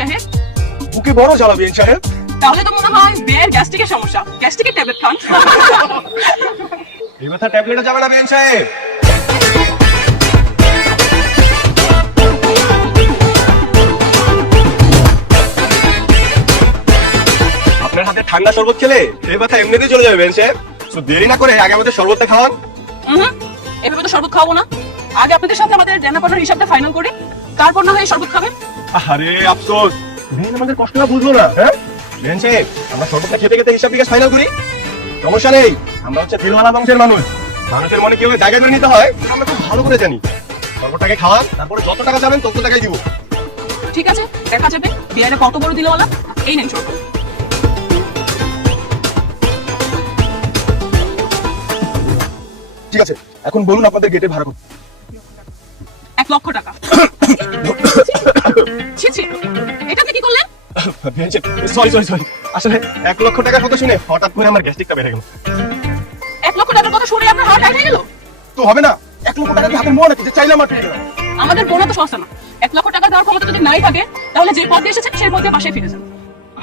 সাহেব বুকে বড় জ্বালা বিএন সাহেব। তাহলে তো মনে হয় বিয়ের গ্যাস্ট্রিকের সমস্যা, গ্যাস্ট্রিকের ট্যাবলেট খান। এই ব্যথা ট্যাবলেটে যাবে না বিএন সাহেব। আপনার হাতে ঠান্ডা শরবত খেলে এই ব্যথা এমনিতেই চলে যাবে বিএন সাহেব। তো দেরি না করে আগে আমাদের শরবতটা খাওয়ান। এভাবে তো শরবত খাবো না, আগে আপনাদের সাথে আমাদের রান্না করার হিসাবটা ফাইনাল করি, তারপর না হয় শরবত খাবেন। আরে আফসোস, বেন আমাদের কষ্টটা বুঝলো না। হ্যাঁ বেন সাহেব, আমরা শরবতটা খেতে খেতে হিসাব নিকাশ ফাইনাল করি। সমস্যা নেই, আমরা হচ্ছে দিলওয়ালা বংশের মানুষ, মানুষের মনে কিভাবে জায়গা করে নিতে হয় আমরা খুব ভালো করে জানি। শরবতটাকে খাওয়ান, তারপরে যত টাকা যাবেন তত টাকাই দিব। ঠিক আছে, দেখা যাবে বিয়েটা কত বড় দিলওয়ালা। এই নেন শরবত। ঠিক আছে, এখন বলুন আপনাদের গেটে ভাড়া কত? 1 লক্ষ টাকা। ছি ছি, এটা আপনি কি করলেন? সরি সরি সরি, আসলে 1 লক্ষ টাকার কথা শুনে হঠাৎ করে আমার গ্যাস্ট্রিকটা বেড়ে গেল। 1 লক্ষ টাকার কথা শুনে আপনার হার্ট অ্যাটাক হয়ে গেল? তো হবে না, 1 লক্ষ টাকা কি হাতের মোয়া নাকি যে চাইলাম আর পেয়ে গেলাম? আমাদের বোনা তো সস্তা না। 1 লক্ষ টাকা দেওয়ার ক্ষমতা যদি নাই থাকে তাহলে যে পথ দিয়ে এসেছেন সেই পথে পাশে ফিরে যান।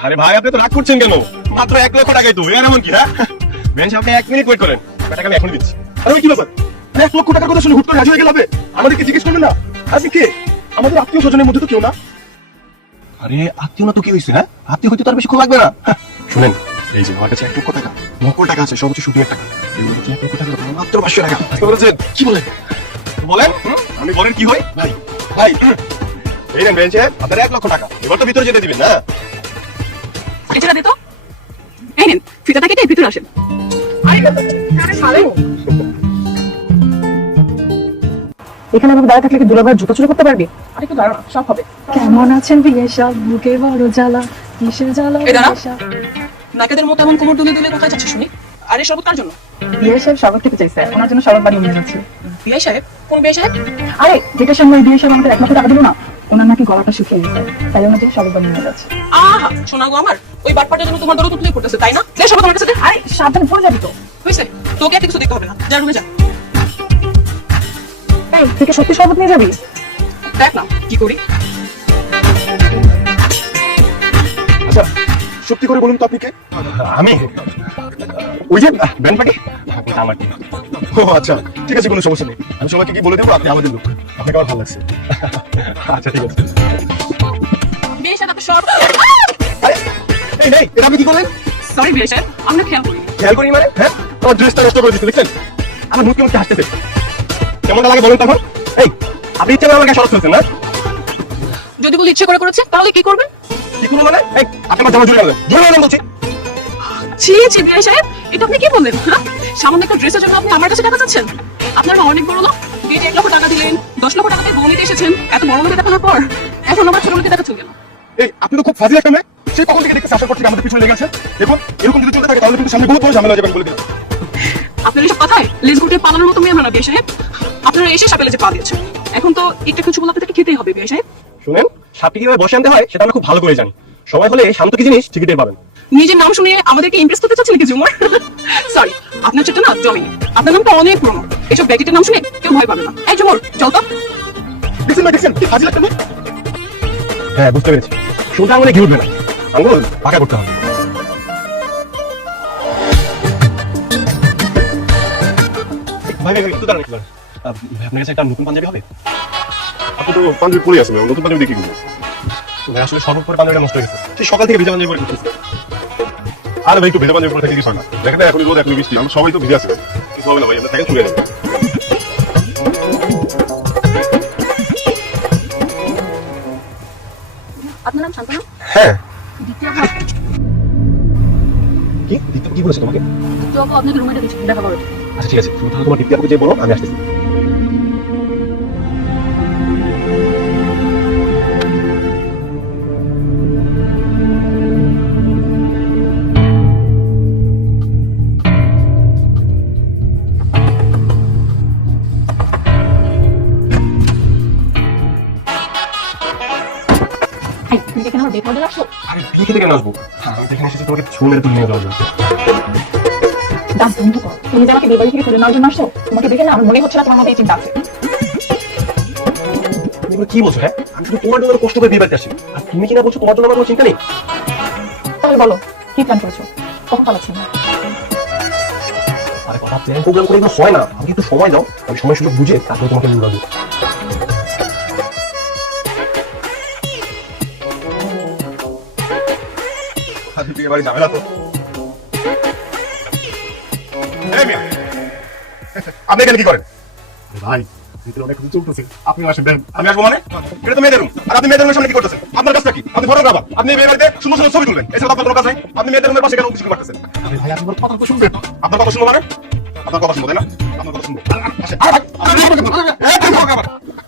আরে ভাই, আপনি তো রাগ করছেন কেন? মাত্র 1 লক্ষ টাকাই তো, এর এমন কি? হ্যাঁ বেন সাহেব, আপনি 1 মিনিট ওয়েট করেন, টাকা আমি এখনই দিচ্ছি। আরে কি ব্যাপার, 1 লক্ষ টাকার কথা শুনে হুট করে রাজি হয়ে গেল? আমাদেরকে জিজ্ঞেস করবেন না আপনি কে? আমাদের আত্মীয় স্বজনের মধ্যে তো কেউ না। আরে আত্মীয় না তো কি হয়েছে? হ্যাঁ আত্মীয় হইতে তার বেশি খুব লাগবে না। শুনেন, এই যে আমার কাছে 1 লক্ষ টাকা, নকল টাকা আছে, সব হচ্ছে শুটিং এর টাকা। এই হচ্ছে 1 লক্ষ টাকা, মাত্র 500 টাকা। বুঝতে পেরেছেন? কি বলেন বলেন, আমি বলেন কি হয় ভাই? ভাই এই নেন বেন সাহেব, আপনার 1 লক্ষ টাকা। এবার তো ভিতরে যেতে দিবেন না? এছাড়া দিত। এই নেন ফিতাটা কেটে ভিতরে আসেন। এখানে আমি দাঁড়িয়ে থাকলে কি দুলাভাই জুতো চুরি করতে পারবি? আরে একটু দাঁড়াও, সব হবে। কেমন আছেন বিয়ে সব বুকে বড় জ্বালা কিসের জ্বালা এই দাঁড়া। নাকেদের মতো এমন কোমর দুলে দুলে কোথায় যাচ্ছে শুনি? আরে শরবত কার জন্য? বিয়ে সাহেব শরবত খেতে চাইছে, ওনার জন্য শরবত বানিয়ে নিয়ে যাচ্ছে। বিয়ে সাহেব? কোন বিয়ে সাহেব? আরে যেটার সঙ্গে ওই বিয়ে সাহেব আমাদের 1 লক্ষ টাকা দিল না, ওনার নাকি গলাটা শুকিয়ে গেছে, তাই ওনার জন্য শরবত বানিয়ে নিয়ে যাচ্ছে। আহা শোনা গো আমার, ওই বাটপাটার জন্য তোমার দরদ তুলে পড়তেছে তাই না? দে শরবত আমার কাছে দে। আরে সাবধানে পড়ে যাবি তো। হইছে, তোকে আর কিছু দেখতে হবে না, যা রুমে যা। এই থেকে সত্যি শরবত নিয়ে যাবি? দেখ না কি করি। আচ্ছা সত্যি করে বলুন তো আপনি কে? আমি ওই যে ব্যান্ড পার্টি আমার কি? ও আচ্ছা ঠিক আছে, কোনো সমস্যা নেই, আমি সবাইকে কি বলে দেবো আপনি আমাদের লোক। আপনাকে আমার ভালো লাগছে। আচ্ছা ঠিক আছে। বিয়ে সাহেব তো শরবত। আরে, এই নেই, এটা আপনি কি করলেন? সরি বিয়ে সাহেব, আমরা খেয়াল করি। খেয়াল করি মানে? হ্যাঁ আমার ড্রেসটা নষ্ট করে দিচ্ছে, দেখছেন? আমার মুখে মুখে হাসতেছে, কেমনটা লাগে বলুন তখন? এই আপনি ইচ্ছে করে আমাকে সরস করেছেন না? যদি বলি ইচ্ছে করে করেছে তাহলে কি করবেন? কি করবো মানে? এই আপনি আমার জামা জুড়ে গেলেন, জুড়ে গেলেন বলছি। ছি ছি বিয়ে সাহেব, এটা আপনি কি বললেন? হ্যাঁ সামান্য একটা ড্রেসের জন্য আপনি আমার কাছে টাকা চাচ্ছেন? আপনার মা অনেক বড় লোক, বিয়েতে 1 লক্ষ টাকা দিলেন, 10 লক্ষ টাকা দিয়ে বউ নিতে এসেছেন, এত বড় লোকে দেখানোর পর এখন আবার ছোট লোকে দেখাচ্ছেন কেন? এই আপনি তো খুব ফাজিল একটা মেয়ে, সেই কখন থেকে দেখতে আসার পর থেকে আমাদের পিছনে লেগে আছেন। দেখুন এরকম যদি চলতে থাকে তাহলে কিন্তু সামনে বহুত বড় ঝামেলা হয়ে যাবে বলে দিলাম। আপনার এইসব কথায় লেজ গুটিয়ে পালানোর মতো মেয়ে আমরা না বিয়ে সাহেব। আপনারা এসে সাপেলে যে পা দিয়েছেন, এখন তো একটু কিছু বলে আপনাদেরকে খেতেই হবে বিয়ে সাহেব। শুনেন, সাপটি কিভাবে বসে আনতে হয় সেটা আমরা খুব ভালো করে জানি। সময় হলে শান্ত কি জিনিস ঠিকই টের পাবেন। নিজের নাম শুনিয়ে আমাদেরকে ইমপ্রেস করতে চাচ্ছেন কি জুমর? সরি, আপনার সেটা না জমেনি, আপনার নামটা অনেক পুরনো, এসব ব্যক্তিটার নাম শুনে কেউ ভয় পাবে না। এই জুমর চল তো। দেখছেন না, দেখছেন কি ফাজিল একটা মেয়ে। হ্যাঁ বুঝতে পেরেছি, শুনতে আঙুলে ঘি উঠবে না, আঙুল পাকা করতে হবে। ভাই ভাই একটু দাঁড়ান, একটু দাঁড়ান। আপনার কাছে একটা নতুন পাঞ্জাবি হবে? আপনি তো পাঞ্জাবি পরে আছেন, নতুন পাঞ্জাবি দিয়ে কি করবো? ভাই আসলে সর্বোচ্চ পরে পাঞ্জাবিটা নষ্ট হয়ে গেছে, সেই সকাল থেকে ভিজা পাঞ্জাবি পরে ঘুরতেছি। আরে ভাই একটু ভেজা পাঞ্জাবি পরে থেকে কিছু হয় না, দেখেন না এখন রোদ এখন বৃষ্টি, আমরা সবাই তো ভিজে আছি ভাই, কিছু হবে না ভাই, আমরা থাকেন চলে যাবো। আপনার নাম শান্তনু? হ্যাঁ। দ্বিতীয় ভাব। কি দীপ্তি কি বলেছে তোমাকে? দ্বিতীয় আপু আপনাকে রুমে ডেকেছে দেখা করো। আচ্ছা ঠিক আছে, তুমি তাহলে তোমার দীপ্তি আপুকে যে বলো আমি আসতেছি। তুমি এখানে আমার ডেট মডেল আসো? আরে বিয়ে খেতে কেন আসবো? আমি দেখে এসেছি তোমাকে ছুঁড়ে তুলে নিয়ে যাওয়ার জন্য। দাম বন্ধ করো, তুমি যে আমাকে বিয়ে বাড়ি থেকে তুলে নেওয়ার জন্য আসছো, তোমাকে দেখে না আমার মনে হচ্ছে না তোমার মধ্যে এই চিন্তা আছে। তুমি এগুলো কি বলছো? হ্যাঁ, আমি শুধু তোমার জন্য কষ্ট করে বিয়ে বাড়িতে আসি, আর তুমি কিনা বলছো তোমার জন্য আমার কোনো চিন্তা নেই। তাহলে বলো কি প্ল্যান করেছো, কখন পালাচ্ছেন? আরে বাবা, প্ল্যান প্রোগ্রাম করে এগুলো হয় না। আমি একটু সময় দাও, আমি সময় সুযোগ বুঝে তারপরে তোমাকে বিয়ে বাড়ি। বিয়ে বাড়ি যাবে না তো? এই মেয়ে, আপনি এখানে কি করেন? ভাই ভিতরে অনেক কিছু চলতেছে, আপনি আসেন দেন। আমি আসবো মানে? এটা তো মেয়েদের রুম, আর আপনি মেয়েদের রুমের সামনে কি করতেছেন? আপনার কাজটা কি? আপনি ফটোগ্রাফার, আপনি বিয়ে বাড়িতে সুন্দর সুন্দর ছবি তুলবেন, এছাড়া আপনার কোনো কাজ নাই। আপনি মেয়েদের রুমের পাশে কেন কিছু করতেছেন? ভাই আপনার কথা তো শুনবেন। আপনার কথা শুনবো মানে? আপনার কথা শুনবো তাই না? আপনার কথা শুনবো।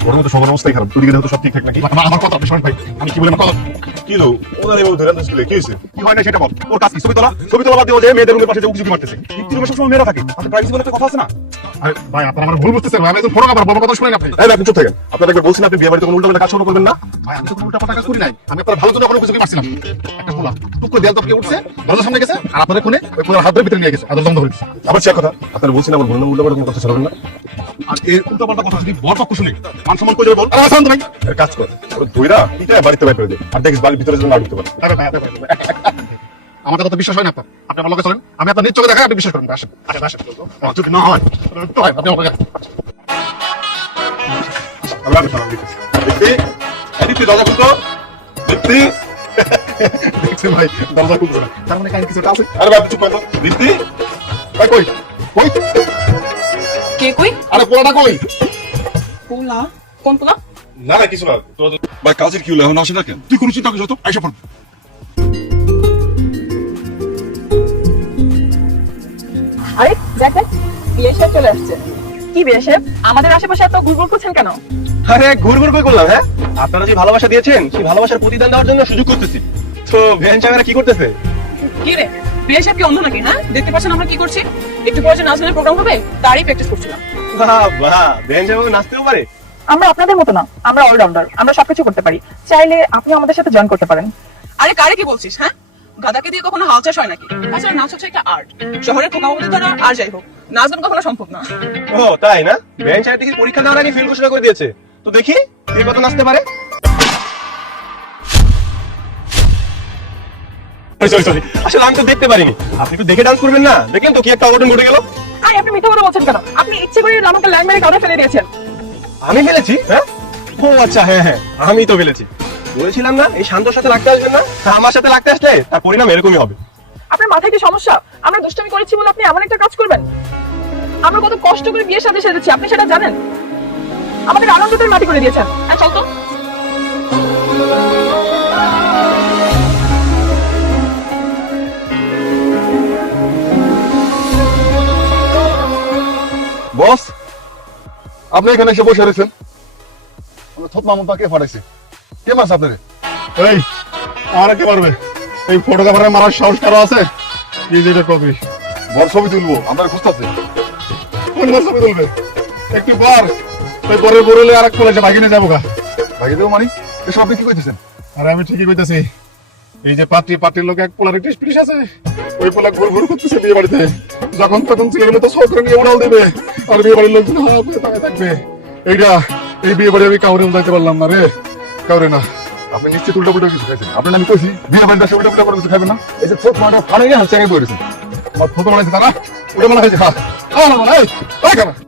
ওর মতো সবার অবস্থাই খারাপ, তুই তো সব ঠিকঠাক নাকি? আমার কথা আপনি শোনেন ভাই, আমি কি বলি আমার কথা কি লো ওদের এভাবে ধরে আনতে কি হয়েছে? কি হয় না সেটা বল। ওর কাজ কি? ছবি তোলা বাদ দিয়ে ও যে মেয়েদের রুমের পাশে যে উকি মারতেছে। একটু রুমে সবসময় মেয়েরা থাকে, আপনার প্রাইভেসি বলে একটা কথা আছে না? আরে ভাই আপনার আমার ভুল বুঝতেছেন, আমি একজন ফটোগ্রাফার, বড় কথা শুনেন আপনি। এই আপনি চুপ থাকেন, আপনারা একবার বলছেন আপনি বিয়ে বাড়িতে কোনো উল্টাপাল্টা কাজ শুরু করবেন না। ভাই আমি তো কোনো উল্টাপাল্টা কাজ করি নাই, আমি আপনার ভালো জন্য কোনো কিছু মারছিলাম। একটা বলা টুক করে দেয়াল টপকে উঠছে, দরজার সামনে গেছে, আর আপনাদের কোণে ওই পুরো হাত ধরে ভিতরে নিয়ে গেছে, আর দম ধরেছে। আবার সে কথা আপনারা বলছেন আমার বন্ধু উল্টাপাল্টা কোনো কথা ছাড়বেন না। আর এর উল্টাপাল্টা কথা যদি বড় পক্ষ শুনে মান সম্মান করে বল। আরে শান্ত ভাই, এর কাজ কর, ওর ধইরা এটা বাড়িতে বাইরে করে দে, আর দেখিস বাড়ির ভিতরে যেন না ঢুকতে পারে। আরে ভাই আমার কথা বিশ্বাস হয় না আপনার, আপনি আমার লগে চলেন, আমি আপনার নিজ চোখে দেখাই, আপনি বিশ্বাস করেন। আসেন আসেন আসেন, যদি না হয় তো হয় আপনি আমাকে দেখছি ভাই দরজা খুলছে না, তার মানে কাহিনী কিছুটা আছে। আরে ভাই চুপ করো দিদি, ভাই কই কই কে কই? আরে পোলাটা কই? পোলা? কোন পোলা? না না কিছু না, ভাই কাজের কি হলো এখন আসে না কেন? তুই কোনো চিন্তা করিস না তো, আইসা পড়। আরে দেখ দেখ, বিয়ে সাহেব চলে আসছে। কি বিয়ে সাহেব, আমাদের আশেপাশে এত ঘুরঘুর করছেন কেন? আরে ঘুরঘুর করে করলাম। হ্যাঁ, আপনারা যে ভালোবাসা দিয়েছেন সেই ভালোবাসার প্রতিদান দেওয়ার জন্য সুযোগ করতেছি। তো ভ্যান চাঙ্গারা কি করতেছে? কি রে, বিয়ে সাহেব কি অন্ধ নাকি? হ্যাঁ, দেখতে পাচ্ছেন আমরা কি করছি? একটু পরে যে নাচনের প্রোগ্রাম হবে তারই প্র্যাকটিস করছিলাম। বাহ বাহ, ভ্যান চাঙ্গা নাচতেও পারে। আমরা আপনাদের মতো না, আমরা অলরাউন্ডার, আমরা সবকিছু করতে পারি। চাইলে আপনি আমাদের সাথে জয়েন করতে পারেন। আরে কারে কি বলছিস? হ্যাঁ, গাদাকে দিয়ে কখনো হাল চাষ হয় নাকি? আসলে নাচ হচ্ছে একটা আর্ট, শহরের খোকাবাবুদের দ্বারা আর যাই হোক নাচ গান কখনো সম্ভব না। ও তাই না? ভ্যান চাঙ্গা থেকে পরীক্ষা দেওয়ার আগে ফেল ঘোষণা করে দিয়েছে। তো দেখি কে কত নাচতে পারে। সরি আসলে আমি তো দেখতে পারিনি, আপনি একটু দেখে ডান্স করবেন না? দেখেন তো কি একটা অঘটন ঘটে গেল। আরে আপনি মিথ্যা কথা বলছেন কেন? আপনি ইচ্ছে করে আমাকে লাইন মেরে কাউরে ফেলে দিয়েছেন। আমি ফেলেছি? হ্যাঁ, ও আচ্ছা, হ্যাঁ হ্যাঁ আমি তো ফেলেছি। বলেছিলাম না এই শান্তর সাথে লাগতে আসবেন না, আমার সাথে লাগতে আসলে তার পরিণাম এরকমই হবে। আপনার মাথায় কি সমস্যা? আমরা দুষ্টামি করেছি বলে আপনি এমন একটা কাজ করবেন? আমরা কত কষ্ট করে বিয়ের সাথে সেজেছি, আপনি সেটা জানেন? আমাদের আনন্দদের মাটি করে দিয়েছেন। আর চল তো। বস আপনি এখানে এসে বসে রয়েছেন, থত মামুন পাকে ফাটাইছে। কে মারছে আপনারে? এই আর কে মারবে? এই ফটোগ্রাফারের মারার সাহস কারো আছে? কি যেটা কবি বড় ছবি তুলবো আমরা খুঁজতেছি, কোন বড় ছবি তুলবে? একটু পর ওই পরে বড়লে আর এক কলেজে ভাগিনে যাবো গা। ভাগি দেবো মানে এসব আপনি কি কইতেছেন? আরে আমি ঠিকই কইতেছি, এই যে পার্টির লোক এক পোলার একটা স্পিরিট আছে, ওই পোলা ঘুর ঘুর করতেছে বিয়ে বাড়িতে, যখন তখন ছেলের মতো সৌকরে নিয়ে উড়াল দেবে, আর বিয়ে বাড়ির লোকজন তাকায় থাকবে। এইটা এই বিয়ে বাড়ি আমি কাউরে উঠাইতে পারলাম না রে, কাউরে না। আপনি নিশ্চিত উল্টা পুল্টা কিছু খাইছেন? আপনার আমি কইছি বিয়ে বাড়িটা উল্টা পুল্টা করে কিছু খাবেন না। এই যে ছোট মাটা ফানে গিয়ে হাত চাঙে পড়েছে, আমার ফটো বানাইছে তারা উল্টা বানাইছে। হ্যাঁ